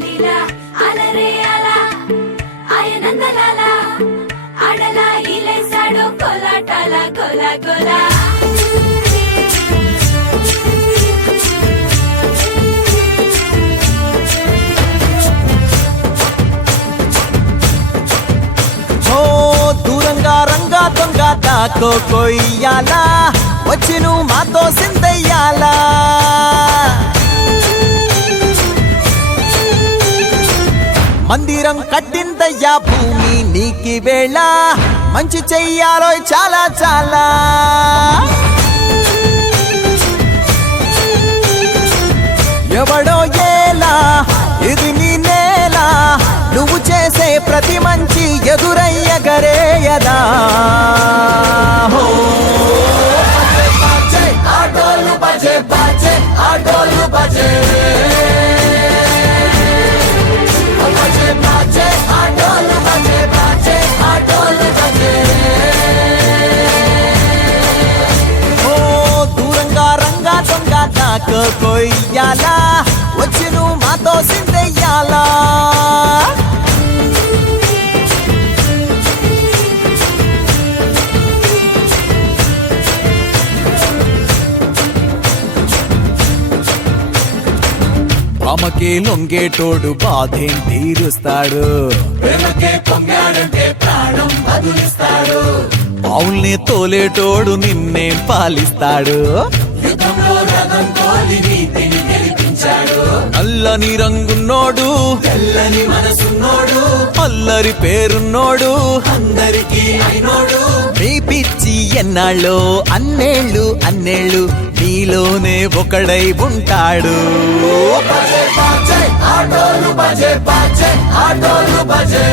లీలా అలరే అలా ఆయనందలాల ఆడలా ఈలేసాడు కోలాటాల గోలా గోలా దూరంగా రంగా దొంగ దాకో కొయ్యాలా వచ్చి నువ్వు మాతో సిందయ్యాలా మందిరం కట్టిందయ్యా భూమి నీకి వేళ మంచి చెయ్యాలో చాలా చాలా ఎవడో ఏలా ఇది నీ నేల నువ్వు చేసే ప్రతి మంచి ఎదురయ్యగరేయదా ఆటోలు బజే బజే ఆటోలు బజే బజే బజే ఆటోలు బజే బజే ఆటోలు బజే దూరంగా రంగా దొంగ నాకు కొయ్యాలా వచ్చి నువ్వు మాతో సిందెయ్యాలా ఆమెకే లొంగేటోడు బాధేం తీరుస్తాడు అవుల్ని తోలేటోడు నిన్నేం పాలిస్తాడు నల్లని రంగున్నోడు తెల్లని మనసున్నోడు అల్లరి పేరున్నోడు అందరికీ అయినోడు మీ పిచ్చి ఎన్నాళ్ళో అన్నేళ్ళు అన్నేళ్ళు నీలోనే ఒకడై ఉంటాడు ఆటోలు బజే బజే ఆటోలు బజే